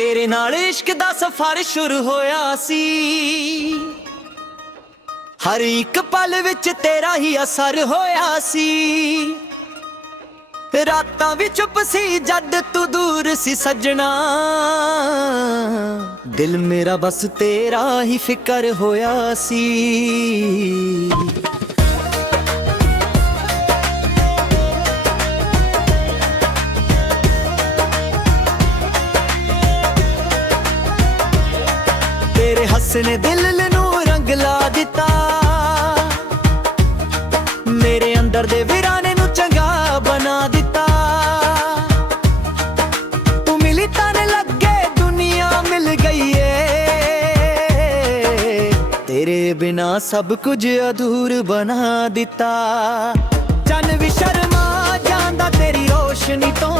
तेरे नाल इश्क दा सफर शुरू होया सी। हर एक पल विच तेरा ही असर होया सी। रातां भी चुप सी जद तू दूर सी सजना। दिल मेरा बस तेरा ही फिकर होया सी। तेरे हसने दिल नू रंग ला दिता। मेरे अंदर दे वीराने नू चंगा बना दिता। तू मिली तन लगे दुनिया मिल गई है। तेरे बिना सब कुछ अधूर बना दिता। चन भी शर्मा जांदा तेरी रोशनी तो।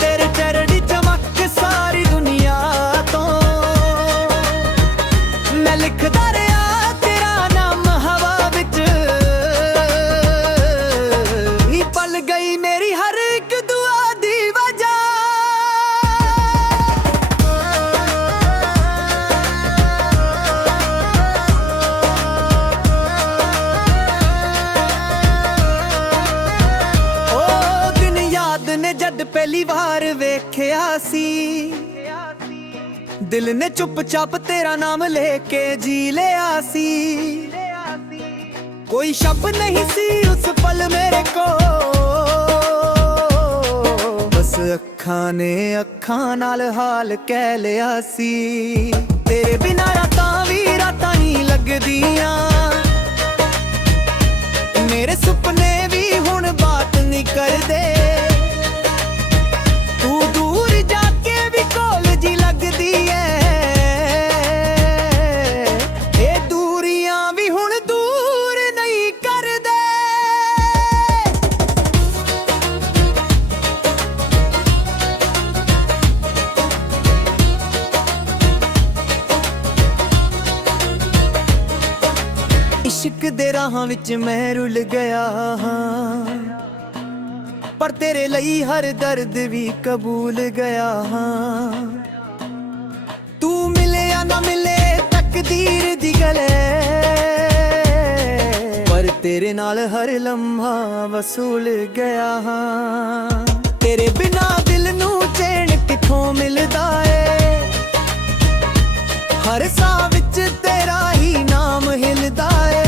तेरे चरणी चमक सारी दुनिया तो। मैं लिखदा रहा तेरा नाम हवा विच। ही पल गई मेरी हर एक दुआ दी वजह। ओ दिन याद ने जद पहली बार वेख्या सी। दिल ने चुपचाप तेरा नाम लेके जी लिया सी। कोई शब्द नहीं सी उस पल मेरे को। बस अखां ने अखां नाल हाल कह लिया सी। तेरे बिना रातां भी रातां नहीं लगदियां। मेरे सुपने भी हुण बात नहीं करदे। तू दूर जाके भी कोल जी लगदी है। ये दूरियां भी हुण दूर नहीं करदे। इश्क दे राहां विच मैं रुल गया हां। पर तेरे ਲਈ हर दर्द भी कबूल गया हां। तू मिले या ना मिले तकदीर दी गल है। पर तेरे नाल हर लम्हा वसूल गया हां। तेरे बिना दिल नू चैन किथों मिलदा है। हर साह विच तेरा ही नाम हिलदा है।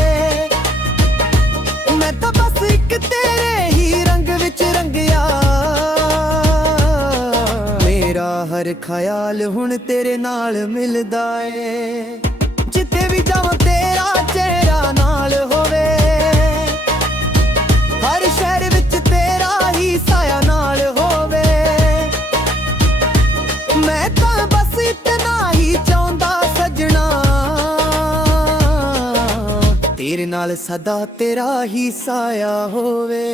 मैं तां बस एक तेरे ही रंग विच रंगिया। मेरा हर ख्याल हुण तेरे नाल मिलदा है। जिथे भी जावां तेरा चेहरा नाल होवे। हर शहर विच तेरा ही साया नाल होवे। मैं तां बस इतना ही चाहुंदा सजना। तेरे नाल सदा तेरा ही साया होवे।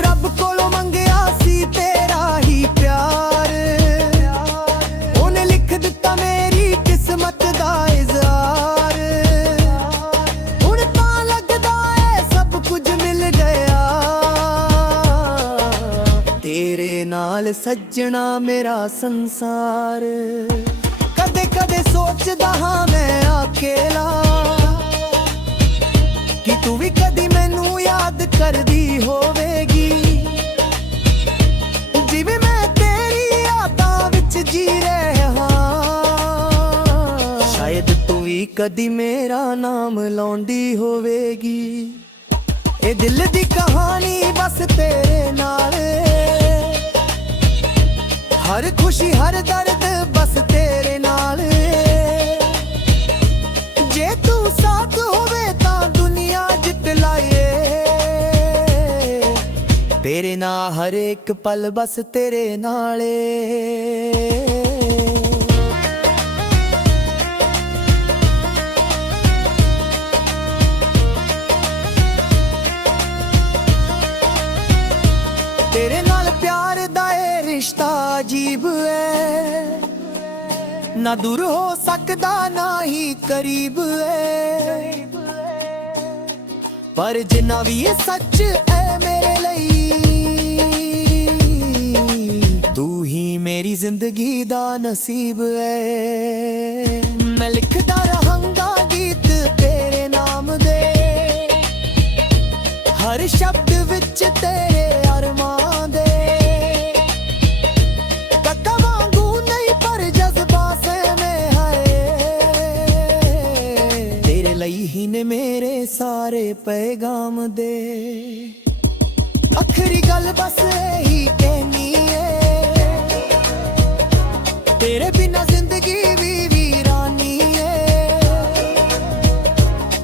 रब कोलों मंगिया सी तेरा ही प्यार। उन्हें लिख दिता मेरी किस्मत दा इज़हार। हुण तां लगदा है सब कुछ मिल गया। तेरे नाल सजना मेरा संसार। कदे कदे सोचदा हां मैं अकेला। कि तू भी कदी मैनू याद करदी होवेगी। जिवें मैं तेरी यादां विच जी रहा। शायद तू भी कदी मेरा नाम लौंदी होवेगी। ए दिल दी कहानी बस तेरे नाल। हर खुशी हर दर्द बस तेरे नाल। जे तू साथ होवे तां दुनिया जित लाए। तेरे ना हर एक पल बस तेरे नाले। तेरे नाल प्यार दा रिश्ता अजीब है। ना दूर हो सकदा ना ही करीब है। पर जिन्ना भी ये सच है मेरे लिए। मेरी जिंदगी दा नसीब है। मैं लिखदा रहांगा गीत तेरे नाम दे, हर शब्द विच तेरे अरमां दे। कक्का वांगू नहीं पर जज्बा से में है, तेरे लई ही ने मेरे सारे पैगाम दे। आखिरी गल बस यही कहनी है, तेरे बिना जिंदगी भी वीरानी है।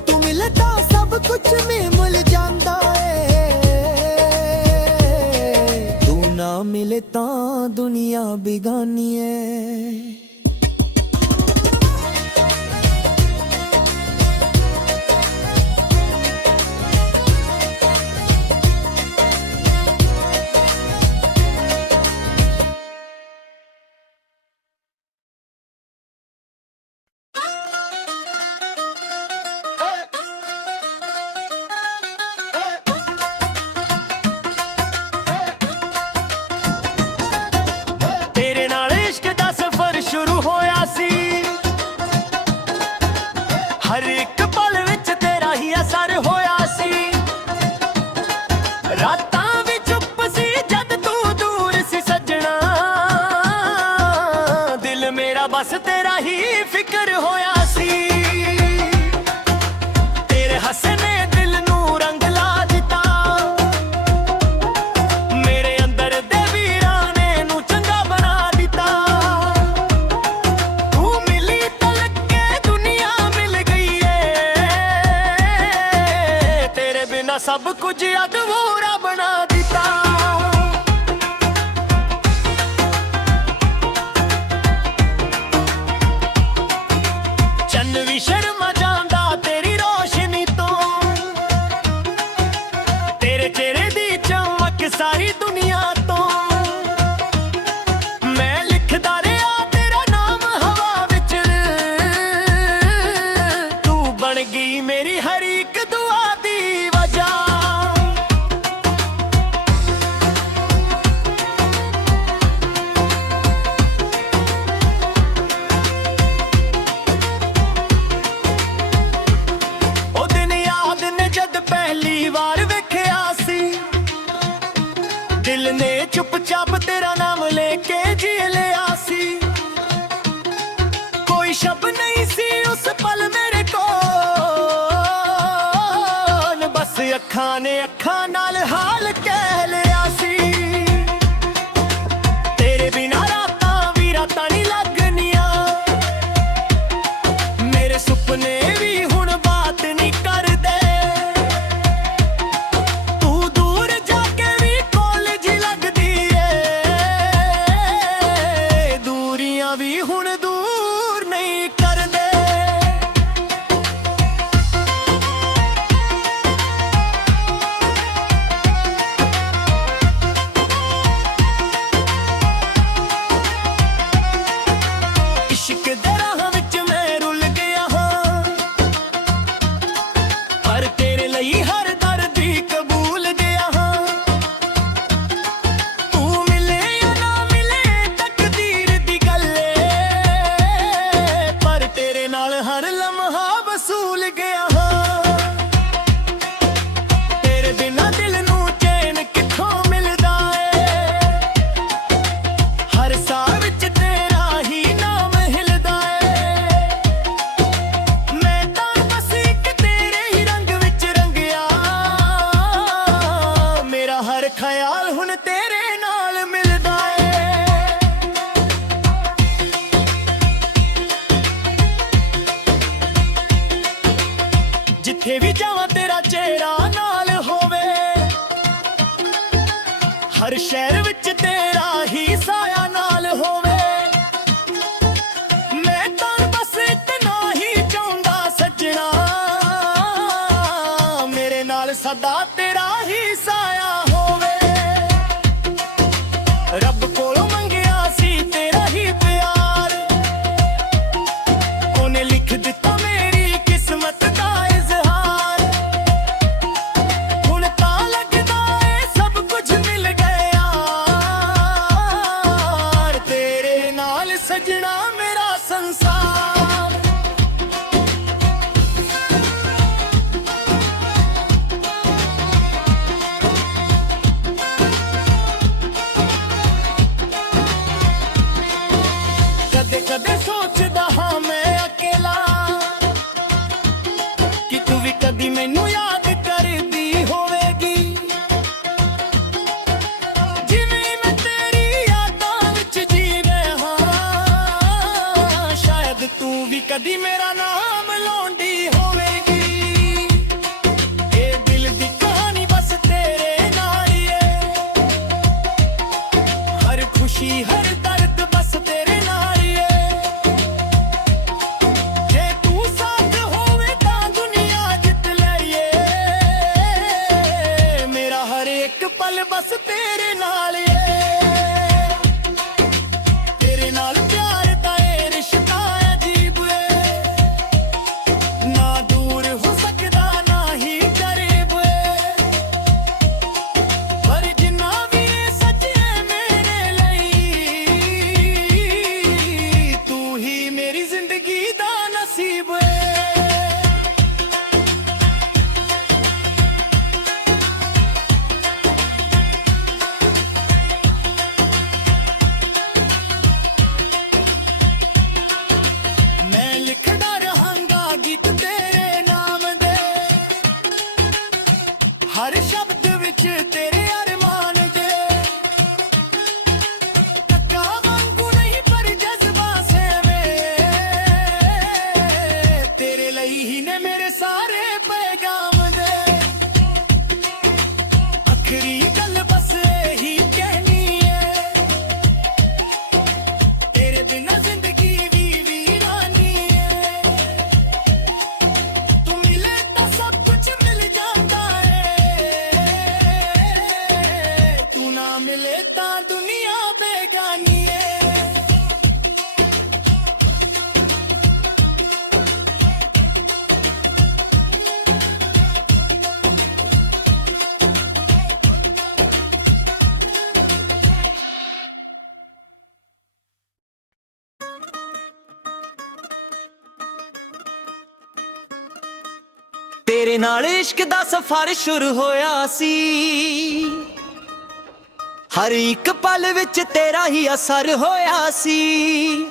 तू मिलता सब कुछ में मिल जाता है, तू ना मिले ता दुनिया बिगानी है। हर एक पल विच तेरा ही असर होया सी, रातां भी चुप सी जद तू दूर सी सजना। दिल मेरा बस तेरा ही फिक्र होया सी, तेरे हसने दिल नू रंग ला दिता। मेरे अंदर दे वीराने नू चंगा बना दिता। तू मिली तलक के दुनिया मिल गई है, तेरे बिना सब कुछ अधूरा बना दिता। चन्न भी शर्मा जांदा तेरी रोशनी तो, तेरे चेहरे दी चमक सारी दुनिया तो। मैं लिखदा रहा तेरा नाम हवा विच, तू बन गई मेरी हर एक दुआ दी वजह। ਉਹ ਦਿਨ ਯਾਦ ਨੇ ਜਦ ਪਹਿਲੀ ਵਾਰ ਵੇਖਿਆ ਸੀ, ਦਿਲ ਨੇ ਚੁੱਪਚਾਪ ਤੇਰਾ ਨਾਮ ਲੈ ਕੇ ਜੀ ਲਿਆ ਸੀ। ਕੋਈ ਸ਼ਬਦ ਨਹੀਂ ਸੀ ਉਸ ਪਲ ਮੇਰੇ ਕੋਲ, ਬਸ ਅੱਖਾਂ ਨੇ ਅੱਖਾਂ ਨਾਲ ਹਾਲ ਕਹਿ ਲਿਆ ਸੀ। ਤੇਰੇ ਬਿਨਾਂ ਰਾਤਾਂ ਵੀ ਰਾਤਾਂ ਨਹੀਂ ਲੱਗਣੀਆਂ, ਮੇਰੇ ਸੁਪਨੇ ਵੀ ਹੁਣ ਬਾਤ ਨਹੀਂ ਕਰਦੇ। ਤੂੰ ਦੂਰ ਜਾ ਕੇ ਵੀ ਕੋਲ ਜੀ ਲੱਗਦੀ ਏ, ਦੂਰੀਆਂ ਵੀ ਹੁਣ ਦੂਰ ਨਹੀਂ ਕਰਦੇ। इश्क दे राह विच मैं रुल गया हाँ, पर तेरे ਲਈ हर दर्द ही कबूल गया हाँ। तू मिले या ना मिले तकदीर दी गल ए, पर तेरे नाल हर लम्हा वसूल गया हाँ। तेरे बिना दिल नू चैन किथों मिलदा ए, हर साह विच तेरा ही नाम हिलदा ए। मैं तां बस एक तेरे ही रंग विच रंगिया, मेरा हर ख्याल हुण तेरे नाल मिलदा ए। जिथे भी जावां तेरा चेहरा नाल होवे, हर शहर विच तेरा ही साया नाल होवे। मैं तां बस इतना ही चाहुंदा सजना, मेरे नाल सदा तेरा ही साया होवे। रब कोलों मंगिया सी तेरा ही प्यार, ओने लिख दिता मेरी किस्मत दा इज़हार। हुण तां लगदा ए सब कुछ मिल गया, ਵੇਟ ਕਰਦੀ ਹੋਵੇਗੀ। ਜਿਵੇਂ ਮੈਂ ਤੇਰੀ ਯਾਦਾਂ ਵਿੱਚ ਜੀ ਰਿਹਾ, ਸ਼ਾਇਦ ਤੂੰ ਵੀ ਕਦੀ ਮੇਰਾ ਨਾਮ ਲਾਉਂਦੀ ਹੋਵੇਗੀ। ਇਹ ਦਿਲ ਦੀ ਕਹਾਣੀ ਬਸ ਤੇਰੇ ਨਾਲ ਈ ਏ, ਹਰ ਖੁਸ਼ੀ ਹਰ ਦਰਦ ਬਸ ਤੇਰੇ ਨਾਲ ਈ ਏ। ਜੇ ਤੂੰ ਸਾਥ ਹੋਵੇ ਤਾਂ ਦੁਨੀਆ ਜਿੱਤ ਲਈਏ, ਮੇਰਾ ਹਰ ਇੱਕ ਪਲ ਬਸ ਤੇਰੇ ਨਾਲ ਏ। ਤੇਰੇ ਨਾਲ ਪਿਆਰ ਦਾ ਇਹ ਰਿਸ਼ਤਾ ਅਜੀਬ ਏ, ਨਾ ਦੂਰ ਹੋ ਸਕਦਾ ਨਾ ਹੀ ਕਰੀਬ ਏ। ਪਰ ਜਿੰਨਾ ਵੀ ਇਹ ਸੱਚ ਹੈ ਮੇਰੇ ਲਈ, ਤੂੰ ਹੀ ਮੇਰੀ ਜ਼ਿੰਦਗੀ ਦਾ ਨਸੀਬ ਏ। ਮੈਂ ਲਿਖਦਾ ਰਹਾਂਗਾ ਗੀਤ ਤੇਰੇ ਨਾਮ ਦੇ, ਹਰ ਸ਼ਬਦ ਵਿੱਚ ਤੇਰੇ ਅਰਮਾਨ ਦੇ। ਟੱਕਾ ਵਾਂਗੂ ਨਹੀਂ ਪਰ ਜਜ਼ਬਾ ਸੇਵੇ, ਤੇਰੇ ਲਈ ਹੀ ਨੇ ਮੇਰੇ ਸਾਰੇ ਪੈਗਾਮ ਦੇ। ਆਖਰੀ ਗੱਲ ਬਸ ਇਹੀ ਕਹਿਣੀ ਏ, ਤੇਰੇ ਬਿਨਾਂ ਜ਼ਿੰਦਗੀ ਵੀ ਵੀਰਾਨੀ ਏ। ਤੂੰ ਮਿਲੇ ਤਾਂ ਸਭ ਕੁਝ ਮਿਲ ਜਾਂਦਾ ਏ, ਤੂੰ ਨਾ ਮਿਲੇ ਤਾਂ ਦੁਨੀਆ ਬੇਗਾਨੀ ਏ। ਤੇਰੇ ਨਾਲ ਇਸ਼ਕ ਦਾ ਸਫ਼ਰ ਸ਼ੁਰੂ ਹੋਇਆ ਸੀ, ਹਰ ਇੱਕ ਪਲ ਵਿੱਚ ਤੇਰਾ ਹੀ ਅਸਰ ਹੋਇਆ ਸੀ।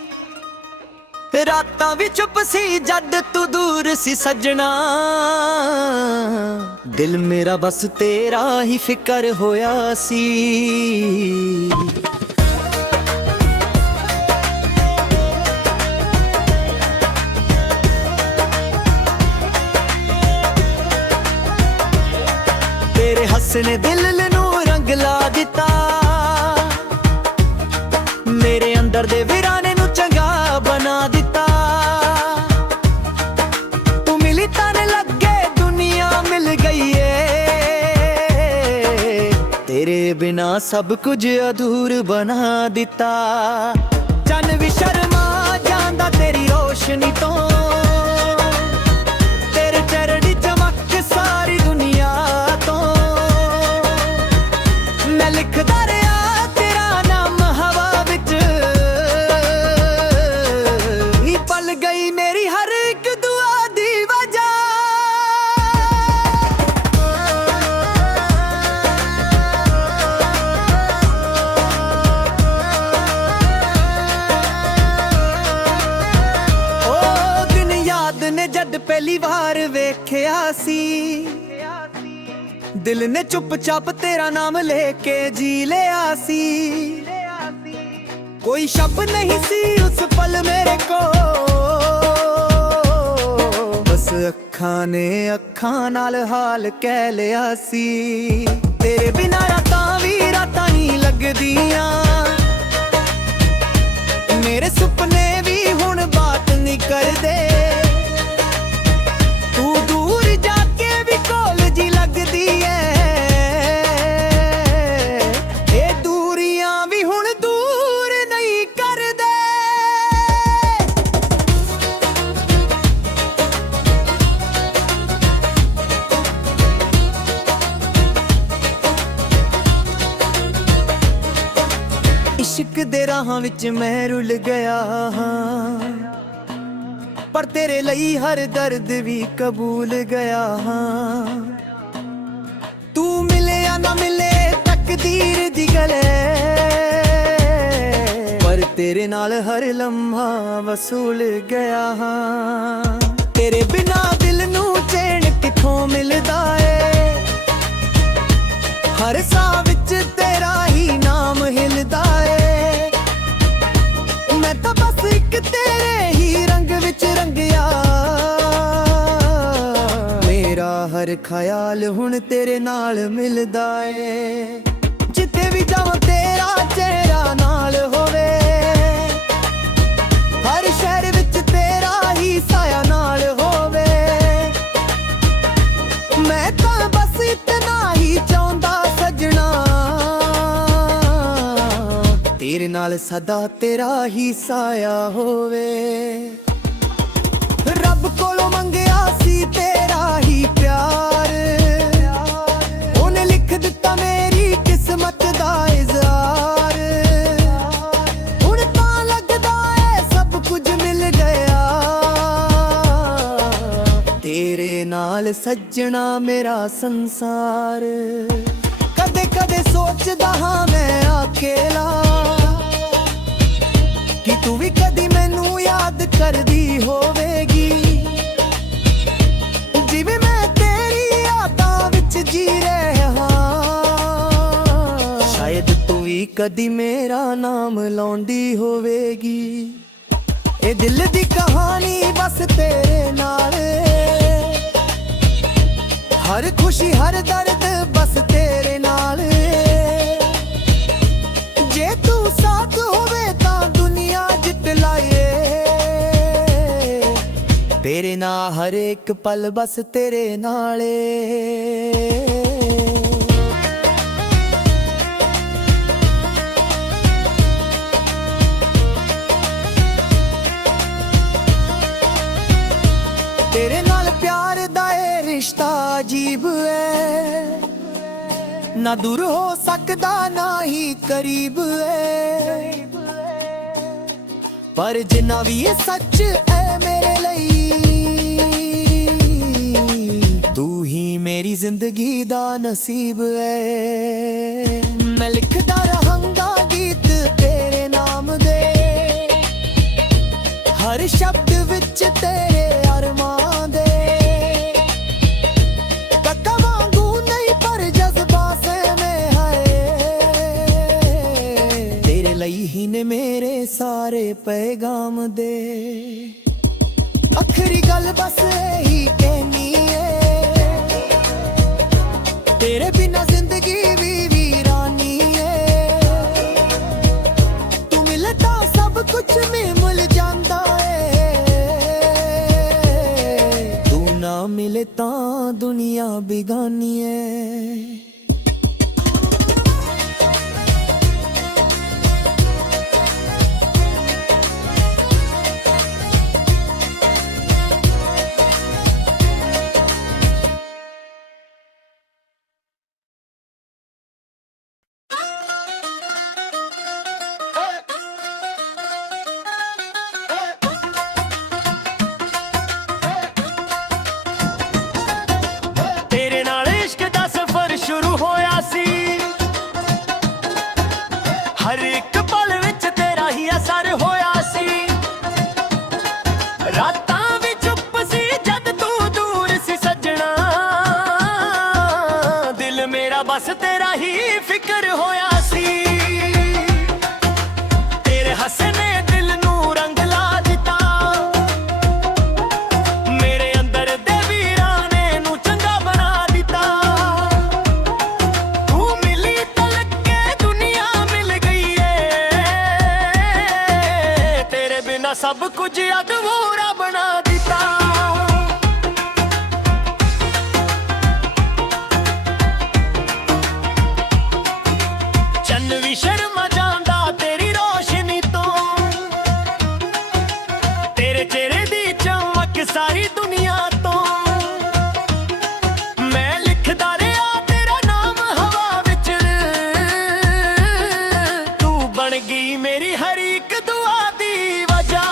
ਰਾਤਾਂ ਵੀ ਚੁੱਪ ਸੀ ਜਦ ਤੂੰ ਦੂਰ ਸੀ ਸੱਜਣਾ, ਦਿਲ ਮੇਰਾ ਬਸ ਤੇਰਾ ਹੀ ਫਿਕਰ ਹੋਇਆ ਸੀ। ਤੇਰੇ ਹੱਸਨੇ ਦਿਲ ਨੂੰ ਰੰਗ ਲਾ ਦਿੱਤਾ, ਮੇਰੇ ਅੰਦਰ ਦੇ ਵੀਰਾਨੇ ਨੂੰ ਚੰਗਾ ਬਣਾ ਦਿੱਤਾ। ਤੂੰ ਮਿਲੀ ਤਾਂ ਲੱਗੇ ਦੁਨੀਆ ਮਿਲ ਗਈ ਏ, ਤੇਰੇ ਬਿਨਾ ਸਭ ਕੁਝ ਅਧੂਰ ਬਣਾ ਦਿੱਤਾ। ਚੰਨ ਵੀ ਸ਼ਰਮਾ ਜਾਂਦਾ ਤੇਰੀ ਰੋਸ਼ਨੀ ਤੋਂ, ਤੇਰੇ ਚਿਹਰੇ ਚਮਕ ਸਾਰੀ ਦੁਨੀਆ ਤੋਂ। ਮੈਂ ਲਿਖਦਾ ਰਿਹਾ ਤੇਰਾ ਨਾਮ ਹਵਾ ਵਿੱਚ, ਹੀ ਪਲ ਗਈ ਮੇਰੀ ਹਰ ਇੱਕ ਦੁਆ ਦੀ ਵਜ੍ਹਾ। ਉਹ ਦਿਨ ਯਾਦ ਨੇ ਜਦ ਪਹਿਲੀ ਵਾਰ ਵੇਖਿਆ ਸੀ, ਦਿਲ ਨੇ ਚੁੱਪਚਾਪ ਤੇਰਾ ਨਾਮ ਲੈ ਕੇ ਜੀ ਲਿਆ ਸੀ। ਕੋਈ ਸ਼ਬਦ ਨਹੀਂ ਸੀ ਉਸ ਪਲ ਮੇਰੇ ਕੋਲ, ਬਸ ਅੱਖਾਂ ਨੇ ਅੱਖਾਂ ਨਾਲ ਹਾਲ ਕਹਿ ਲਿਆ ਸੀ। ਤੇਰੇ ਬਿਨਾਂ ਰਾਤਾਂ ਵੀ ਰਾਤਾਂ ਨਹੀਂ ਲੱਗਦੀਆਂ, ਮੇਰੇ ਸੁਪਨੇ ਵੀ ਹੁਣ ਬਾਤ ਨਹੀਂ ਕਰਦੇ। ਤੂੰ ਦੂਰ ਜਾ ਕੇ ਵੀ ਕੋਲ ਜੀ ਲੱਗਦੀ ਏ, ਇਹ ਦੂਰੀਆਂ ਵੀ ਹੁਣ ਦੂਰ ਨਹੀਂ ਕਰਦੇ। ਇਸ਼ਕ ਦੇ ਰਾਹਾਂ ਵਿੱਚ ਮੈਂ ਰੁਲ ਗਿਆ ਹਾਂ, ਪਰ ਤੇਰੇ ਲਈ ਹਰ ਦਰਦ ਵੀ ਕਬੂਲ ਗਿਆ ਹਾਂ। ਤੂੰ ਮਿਲਿਆ ਨਾ ਮਿਲੇ ਤਕਦੀਰ ਦੀ ਗਲੇ, ਪਰ ਤੇਰੇ ਨਾਲ ਹਰ ਲਮਹਾ ਵਸੂਲ ਗਿਆ ਹਾਂ। ਤੇਰੇ ਬਿਨਾ ਦਿਲ ਨੂੰ ਚੈਨ ਕਿੱਥੋਂ ਮਿਲਦਾ ਏ, ਹਰ ਖਿਆਲ ਹੁਣ ਤੇਰੇ ਨਾਲ ਮਿਲਦਾ ਏ। ਜਿੱਥੇ ਵੀ ਜਾਵਾਂ ਤੇਰਾ ਚਿਹਰਾ ਨਾਲ ਹੋਵੇ, ਹਰ ਸ਼ਹਿਰ ਵਿੱਚ ਤੇਰਾ ਹੀ ਸਾਇਆ ਨਾਲ ਹੋਵੇ। ਮੈਂ ਤਾਂ ਬਸ ਇਤਨਾ ਹੀ ਚਾਹੁੰਦਾ ਸਜਣਾ, ਤੇਰੇ ਨਾਲ ਸਦਾ ਤੇਰਾ ਹੀ ਸਾਇਆ ਹੋਵੇ। ਰੱਬ ਕੋਲੋਂ ਮੰਗਿਆ ਸੀ ਤੇਰਾ ਹੀ ਪਿਆਰ, ਉਹਨੇ ਲਿਖ ਦਿੱਤਾ ਮੇਰੀ ਕਿਸਮਤ ਦਾ ਇਜ਼ਹਾਰ। ਹੁਣ ਤਾਂ ਲੱਗਦਾ ਏ ਸਭ ਕੁਝ ਮਿਲ ਗਿਆ, ਤੇਰੇ ਨਾਲ ਸੱਜਣਾ ਮੇਰਾ ਸੰਸਾਰ। ਕਦੇ ਕਦੇ ਸੋਚਦਾ ਹਾਂ ਮੈਂ ਅਕੇਲਾ, ਕਿ ਤੂੰ ਵੀ ਕਦੀ ਮੈਨੂੰ ਯਾਦ ਕਰਦੀ ਹੋਵੇਗੀ, ਜਿਵੇਂ ਮੈਂ ਤੇਰੀ ਯਾਦਾਂ ਵਿੱਚ ਜੀ ਰਿਹਾ। ਸ਼ਾਇਦ ਤੂੰ ਵੀ ਕਦੀ ਮੇਰਾ ਨਾਮ ਲਾਉਂਦੀ ਹੋਵੇਗੀ। ਇਹ ਦਿਲ ਦੀ ਕਹਾਣੀ ਬਸ ਤੇਰੇ ਨਾਲ, ਹਰ ਖੁਸ਼ੀ ਹਰ ਦਰਦ ਬਸ ਤੇਰੇ ਨਾਲ। ਜੇ ਤੂੰ ਸਾਥ ਹੋਵੇ ਤਾਂ ਦੁਨੀਆ ਜਿੱਤ ਲਾਏ, ਤੇਰੇ ਨਾਲ ਹਰ ਇੱਕ ਪਲ ਬਸ ਤੇਰੇ ਨਾਲੇ। ਤੇਰੇ ਨਾਲ ਪਿਆਰ ਦਾ ਇਹ ਰਿਸ਼ਤਾ ਅਜੀਬ ਹੈ, ਨਾ ਦੂਰ ਹੋ ਸਕਦਾ ਨਾ ਹੀ ਕਰੀਬ ਹੈ। ਪਰ ਜਿੰਨਾ ਵੀ ਇਹ ਸੱਚ ਹੈ ਮੇਰੇ ਲਈ, ਤੂੰ ਹੀ ਮੇਰੀ ਜ਼ਿੰਦਗੀ ਦਾ ਨਸੀਬ ਹੈ। ਮੈਂ ਲਿਖਦਾ ਰਹਾਂਗਾ ਗੀਤ ਤੇਰੇ ਨਾਮ ਦੇ, ਹਰ ਸ਼ਬਦ ਵਿੱਚ ਤੇਰੇ ਅਰਮਾਂ ਦੇ। ਕੱਕਾ ਵਾਂਗੂ ਨਹੀਂ ਪਰ ਜਜ਼ਬਾ ਸੇ ਮੈਂ ਹੈ, ਤੇਰੇ ਲਈ ਹੀ ਨੇ ਮੇਰੇ ਸਾਰੇ ਪੈਗਾਮ ਦੇ। ਆਖਰੀ ਗੱਲ ਬਸ ਇਹੀ ਕਹਿਣੀ ਏ, ਤੇਰੇ ਬਿਨਾ ਜ਼ਿੰਦਗੀ ਵੀ ਵੀਰਾਨੀ ਏ। ਤੂੰ ਮਿਲੇ ਤਾਂ ਸਭ ਕੁਝ ਮਿਲ ਜਾਂਦਾ ਏ, ਤੂੰ ਨਾ ਮਿਲੇ ਤਾਂ ਦੁਨੀਆ ਬਿਗਾਨੀ ਏ। ਤੇਰੇ ਨਾਲ ਇਸ਼ਕ ਦਾ ਸਫ਼ਰ ਸ਼ੁਰੂ ਹੋਇਆ ਸੀ, ਹਰ ਇੱਕ ਪਲ ਵਿੱਚ ਤੇਰਾ ਹੀ ਅਸਰ ਹੋਇਆ ਸੀ। ਰਾਤਾਂ ਵੀ ਚੁੱਪ ਸੀ ਜਦ ਤੂੰ ਦੂਰ ਸੀ ਸੱਜਣਾ, ਦਿਲ ਮੇਰਾ ਬਸ ਤੇਰਾ ਹੀ ਫਿਕਰ ਹੋਇਆ ਸੀ। ਤੇਰੇ ਹੱਸਣੇ ਦਿਲ ਨੂੰ ਰੰਗ ਲਾ ਦਿੱਤਾ, ਮੇਰੇ ਅੰਦਰ ਦੇ ਵੀਰਾਨੇ ਨੂੰ ਚੰਗਾ ਬਣਾ ਦਿੱਤਾ। ਤੂੰ ਮਿਲੀ ਤਾਂ ਲੱਗੇ ਦੁਨੀਆ ਮਿਲ ਗਈ ਏ, ਤੇਰੇ ਬਿਨਾ ਸਭ ਕੁਝ ਅਧੂਰਾ ਬਣਾ ਦਿੱਤਾ। ਚੰਨ ਵੀ ਸ਼ਰਮਾ ਜਾਂਦਾ ਤੇਰੀ ਰੋਸ਼ਨੀ ਤੋਂ, ਤੇਰੇ ਚਿਹਰੇ ਦੀ ਚਮਕ ਸਾਰੀ ਦੁਨੀਆ ਤੋਂ। ਮੈਂ ਲਿਖਦਾ ਰਿਹਾ ਤੇਰਾ ਨਾਮ ਹਵਾ ਵਿੱਚ, ਤੂੰ ਬਣ ਗਈ ਮੇਰੀ ਹਰ ਇੱਕ ਦੁਆ ਦੀ ਵਜ੍ਹਾ।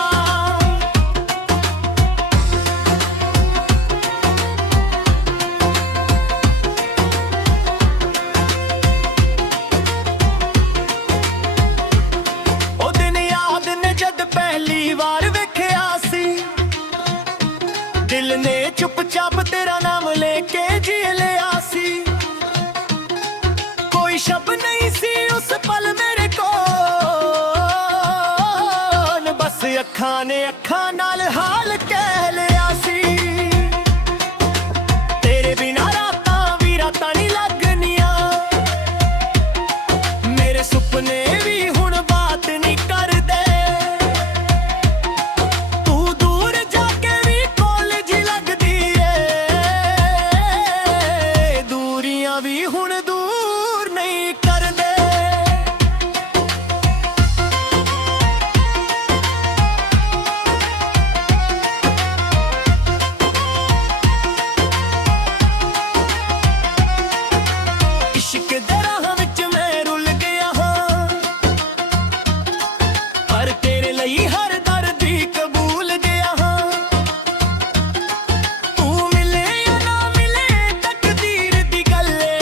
ਉਹ ਦਿਨ ਯਾਦ ਨੇ ਜਦ ਪਹਿਲੀ ਵਾਰ ਵੇਖਿਆ ਸੀ, ਦਿਲ ਨੇ ਚੁੱਪਚਾਪ ਤੇਰਾ ਨਾਮ ਲੈ ਕੇ ਜੀ ਲਿਆ ਸੀ। ਕੋਈ ਸ਼ਬਦ ਨਹੀਂ ਸੀ ਉਸ ਪਲ ਮੇਰੇ ਕੋਲ, ਬਸ ਅੱਖਾਂ ਨੇ ਅੱਖਾਂ ਨਾਲ ਹਾਲ ਕਹਿ ਲਿਆ ਸੀ। ਤੇਰੇ ਬਿਨਾਂ ਦੁਨੀਆ ਵੀ ਹੁਣ ਦੂਰ ਨਹੀਂ ਕਰਦੇ। इश्क दे राह विच मैं रुल गया हाँ, पर तेरे लई हर दर्द ही कबूल गया हाँ। तू मिले या ना मिले तकदीर दी गल ए,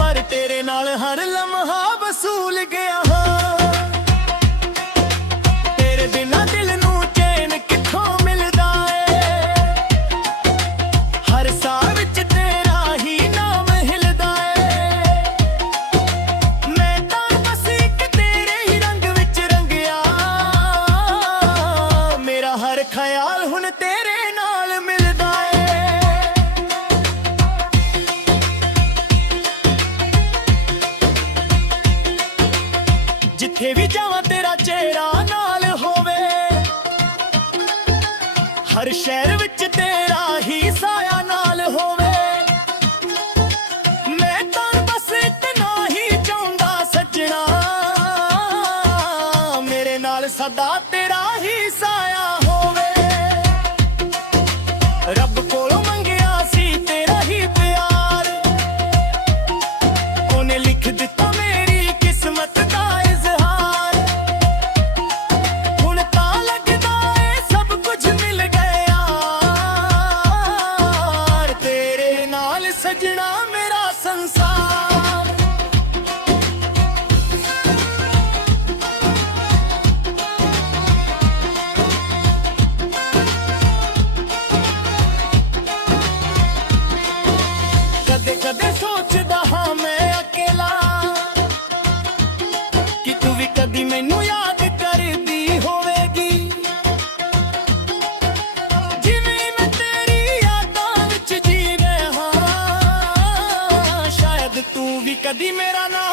पर तेरे नाल हर लम्हा वसूल गया हाँ। तेरे बिना दिल नू चैन किथों मिलदा ए, हर साह विच तेरा ही नाम हिलदा ए। मैं तां बस इक तेरे ही रंग विच रंगिया, मेरा हर ख्याल हुण तेरे नाल मिलदा ए। जिथे भी जावां तेरा चेहरा नाल होवे, हर शहर विच तेरा ही साया नाल होवे। मैं तां बस इतना ही चाहुंदा सजना, मेरे नाल सदा तेरा ही साया होवे। रब कोलों मंगिया सी तेरा ही प्यार, ओने लिख दिता मेरी किस्मत दा इज़हार। हुण तां लगदा ए सब कुछ मिल गया, तेरे नाल सजना मेरा संसार। कदे कदे सोचदा हाँ मैं अकेला, कि तू भी कदी मैनू याद करदी होवेगी। जिवें मैं तेरी यादां विच जी रहा, शायद तू भी कदी मेरा ना